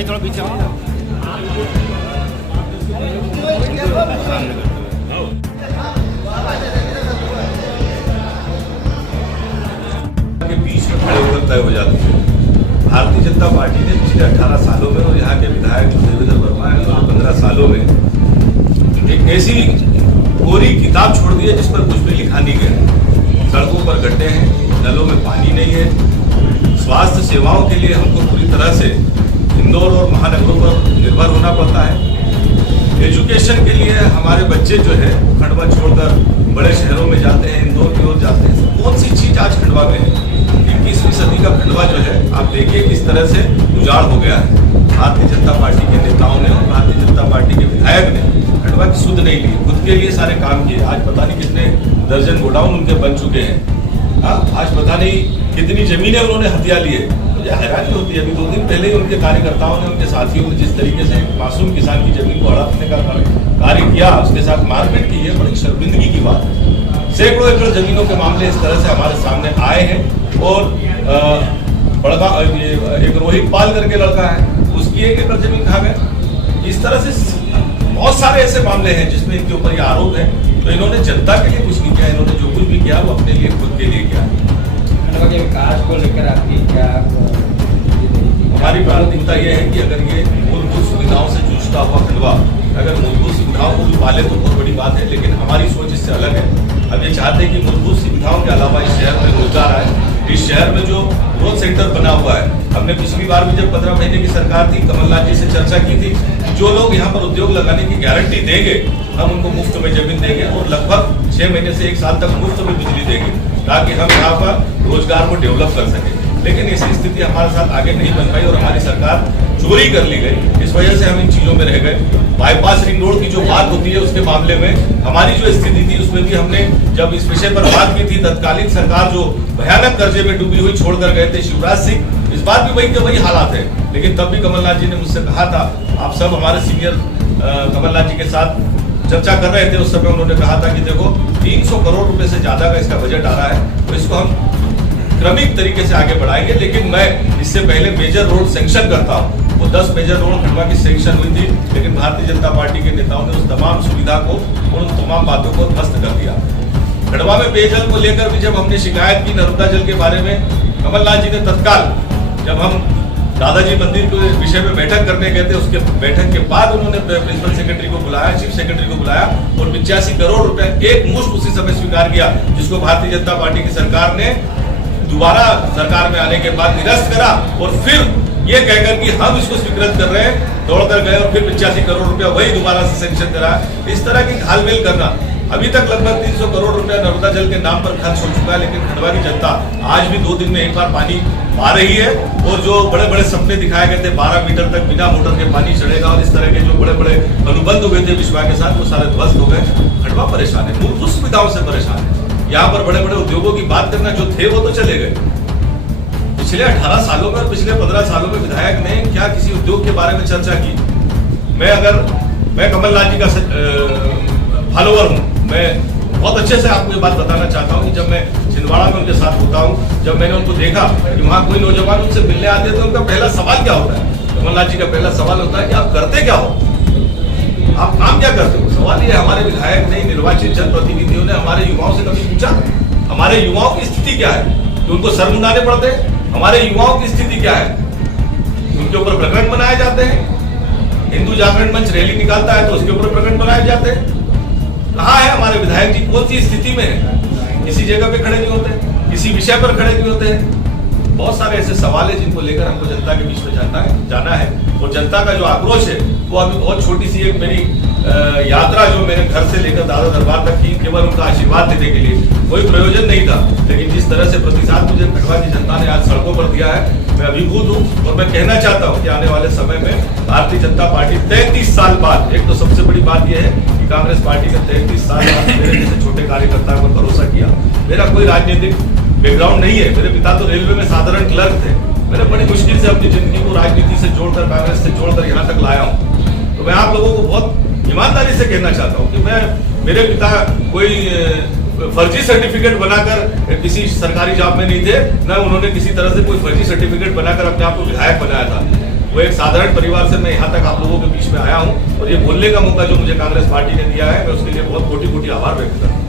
भाई थोड़ा पीछे आओ। के बीच में खड़े होकर तय हो जाती है। भारतीय जनता पार्टी ने पिछले 18 सालों में और यहाँ के विधायक देवेंद्र वर्मा है 15 सालों में एक ऐसी कोरी किताब छोड़ दी है जिस पर कुछ भी लिखा नहीं गया। सड़कों पर गड्ढे हैं, नलों में पानी नहीं है। स्वास्थ्य सेवाओं के लिए हमको पूरी तरह से इंदौर और महानगरों पर निर्भर होना पड़ता है। एजुकेशन के लिए हमारे बच्चे जो है खंडवा छोड़कर बड़े शहरों में जाते हैं, इंदौर की ओर जाते हैं। कौन सी चीज आज खंडवा में है? 21वीं सदी का खंडवा जो है आप देखिए किस तरह से उजाड़ हो गया है। भारतीय जनता पार्टी के नेताओं ने और भारतीय जनता पार्टी के विधायक ने खंडवा की सुध नहीं ली, खुद के लिए सारे काम किए। आज पता नहीं कितने दर्जन गोडाउन उनके बन चुके हैं। आज पता नहीं कितनी जमीनें उन्होंने हथिया ली है। मुझे हैरानी होती है, अभी 2 दिन पहले ही उनके कार्यकर्ताओं ने, उनके साथियों ने जिस तरीके से मासूम किसान की जमीन को हड़पने का कार्य किया, उसके साथ मारपीट की है, बड़ी शर्मिंदगी की बात है। सैकड़ों एकड़ जमीनों के मामले इस तरह से हमारे सामने आए हैं। और बड़का एक रोहित पाल करके लड़का है, उसकी 1 एकड़ जमीन खा गए। इस तरह से बहुत सारे ऐसे मामले हैं जिसमें इनके ऊपर ये आरोप है। तो इन्होंने जनता के लिए कुछ नहीं किया, इन्होंने जो कुछ भी किया वो अपने लिए, खुद के लिए किया। के विकास को लेकर आपकी क्या? हमारी प्राथमिकता ये है कि अगर ये मूलभूत सुविधाओं से जूझता हुआ खंडवा अगर मूलभूत सुविधाओं को भी पाले तो बहुत बड़ी बात है, लेकिन हमारी सोच इससे अलग है। हम ये चाहते हैं कि मूलभूत सुविधाओं के अलावा इस शहर में रोजगार आए। इस शहर में जो ग्रोथ सेंटर बना हुआ है, हमने पिछली बार भी जब 15 महीने की सरकार थी, कमलनाथ जी से चर्चा की थी, जो लोग यहाँ पर उद्योग लगाने की गारंटी देंगे हम उनको मुफ्त में जमीन देंगे और लगभग 6 महीने से 1 साल तक मुफ्त में बिजली देंगे, ताकि हम यहाँ पर रोजगार को डेवलप कर सकें। लेकिन ऐसी स्थिति हमारे साथ आगे नहीं बन पाई और हमारी सरकार चोरी कर ली गई। इस वजह से हम इन चीजों में रह गए। बाईपास रिंग रोड की जो बात होती है उसके मामले में हमारी जो स्थिति थी उसमें भी हमने जब इस विषय पर बात की थी, तत्कालीन सरकार जो भयानक कर्जे में डूबी हुई छोड़कर गए थे शिवराज सिंह, इस बार भी वही के वही हालात है। लेकिन तब भी कमलनाथ जी ने मुझसे कहा था, आप सब हमारे सीनियर कमलनाथ जी के साथ चर्चा कर रहे थे, उस समय उन्होंने कहा था कि देखो 300 करोड़ रुपए से ज्यादा का इसका बजट आ रहा है, तो इसको हम क्रमिक तरीके से आगे बढ़ाएंगे। लेकिन मैं इससे पहले मेजर रोड सैंक्शन करता हूँ। वो 10 मेजर रोड खंडवा की सैंक्शन हुई थी, लेकिन भारतीय जनता पार्टी के नेताओं ने उस तमाम सुविधा को और उन तमाम बातों को ध्वस्त कर दिया। खंडवा में पेयजल को लेकर भी जब हमने शिकायत की, नर्मदा जल के बारे में, कमलनाथ जी ने तत्काल, जब हम दादाजी मंदिर के विषय में बैठक करने गए थे, उसके बैठक के बाद उन्होंने प्रिंसिपल सेक्रेटरी को बुलाया, चीफ सेक्रेटरी को बुलाया और 85 करोड़ रुपए एक मुश्त उसी समय स्वीकार किया, जिसको भारतीय जनता पार्टी की सरकार ने दोबारा सरकार में आने के बाद निरस्त करा और फिर ये कहकर कि हम इसको स्वीकृत कर रहे हैं, दौड़कर गए और फिर 85 करोड़ रुपया वही दोबारा से सैंक्शन करा। इस तरह की घालमेल करना, अभी तक लगभग 300 करोड़ रुपया नर्मदा जल के नाम पर खर्च हो चुका है, लेकिन खंडवा की जनता आज भी 2 दिन में एक बार पानी पा रही है। और जो बड़े बड़े सपने दिखाए गए थे 12 मीटर तक बिना मोटर के पानी चढ़ेगा और इस तरह के जो बड़े बड़े अनुबंध हुए थे विश्वा के साथ, वो सारे ध्वस्त हो गए। खंडवा परेशान है, मूलभूत सुविधाओं से परेशान है। यहाँ पर बड़े बड़े उद्योगों की बात करना जो थे वो तो चले गए। पिछले 18 सालों में और पिछले 15 सालों में विधायक ने क्या किसी उद्योग के बारे में चर्चा की? मैं कमलनाथ जी का फॉलोअर हूँ। मैं बहुत अच्छे से आपको ये बात बताना चाहता हूँ कि जब मैं छिंदवाड़ा में उनके साथ होता हूँ, जब मैंने उनको देखा कि वहाँ कोई नौजवान उनसे मिलने आते हैं तो उनका पहला सवाल क्या होता है? कमलनाथ जी का पहला सवाल होता है कि आप करते क्या हो, आप काम क्या करते हो? सवाल ये हमारे विधायक ने, निर्वाचित जनप्रतिनिधियों ने हमारे युवाओं से कभी पूछा हमारे युवाओं की स्थिति क्या है? कि उनको सर मुंडाने पड़ते हैं? हमारे युवाओं की स्थिति क्या है? उनके ऊपर प्रकरण बनाए जाते हैं। हिंदू जागरण मंच रैली निकालता है तो उसके ऊपर प्रकरण बनाए जाते हैं। कहाँ है हमारे विधायक जी? कौन सी स्थिति में है? किसी जगह पे खड़े नहीं होते, किसी विषय पर खड़े नहीं होते हैं। बहुत सारे ऐसे सवाल है जिनको लेकर हमको जनता के बीच में जाना है और जनता का जो आक्रोश है वो अभी बहुत छोटी सी एक मेरी यात्रा जो मेरे घर से लेकर दादा दरबार तक की, केवल उनका आशीर्वाद देने के लिए, कोई प्रयोजन नहीं था। लेकिन जिस तरह से प्रतिसाद मुझे खंडवा की जनता ने आज सड़कों पर दिया है, मैं अभिभूत हूँ और मैं कहना चाहता हूँ कि आने वाले समय में भारतीय जनता पार्टी 33 साल बाद, एक तो सबसे बड़ी बात यह है कि कांग्रेस पार्टी ने 33 साल बाद मेरे जैसे छोटे कार्यकर्ताओं पर भरोसा किया। मेरा कोई राजनीतिक बैकग्राउंड नहीं है, मेरे पिता तो रेलवे में साधारण क्लर्क थे। मैंने बड़ी मुश्किल से अपनी जिंदगी को राजनीति से जोड़कर, कांग्रेस से जोड़कर यहाँ तक लाया हूँ। तो मैं आप लोगों को बहुत ईमानदारी से कहना चाहता हूँ कि मेरे पिता कोई फर्जी सर्टिफिकेट बनाकर किसी सरकारी जॉब में नहीं थे, न उन्होंने किसी तरह से कोई फर्जी सर्टिफिकेट बनाकर अपने आप को विधायक बनाया था। वो एक साधारण परिवार से मैं यहाँ तक आप लोगों के बीच में आया हूँ और ये बोलने का मौका जो मुझे कांग्रेस पार्टी ने दिया है मैं उसके लिए बहुत कोटि कोटि आभार व्यक्त करता हूँ।